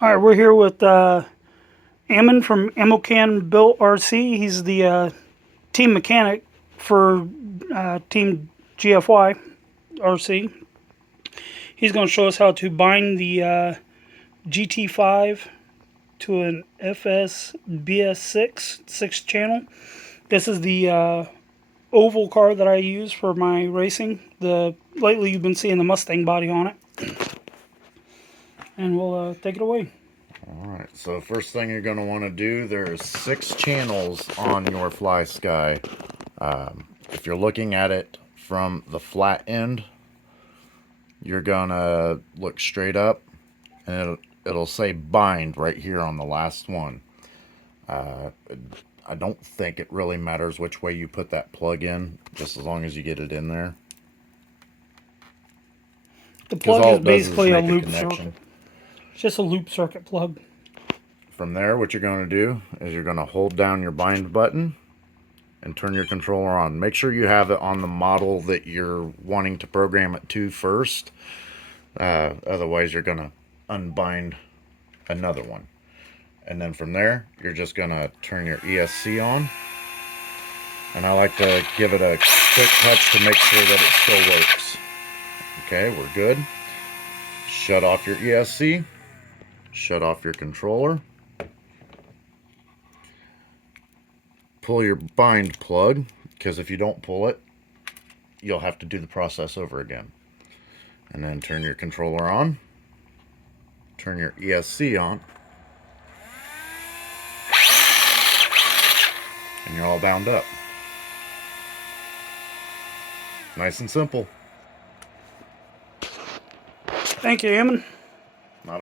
All right, we're here with Ammon from Ammon Built RC. He's the team mechanic for Team GFY RC. He's going to show us how to bind the GT5 to an FS-BS6 6-channel. This is the oval car that I use for my racing. Lately you've been seeing the Mustang body on it. And we'll take it away. Alright, so first thing you're going to want to do, there's 6 channels on your Flysky. If you're looking at it from the flat end, you're going to look straight up and it'll say bind right here on the last one. I don't think it really matters which way you put that plug in, just as long as you get it in there. The plug is basically a loop circuit. It's just a loop circuit plug. From there, what you're going to do is you're going to hold down your bind button and turn your controller on. Make sure you have it on the model that you're wanting to program it to first. Otherwise, you're going to unbind another one. And then from there, you're just going to turn your ESC on. And I like to give it a quick touch to make sure that it still works. Okay, we're good. Shut off your ESC. Shut off your controller. Pull your bind plug, because if you don't pull it, you'll have to do the process over again. And then turn your controller on. Turn your ESC on. And you're all bound up. Nice and simple. Thank you, Ammon.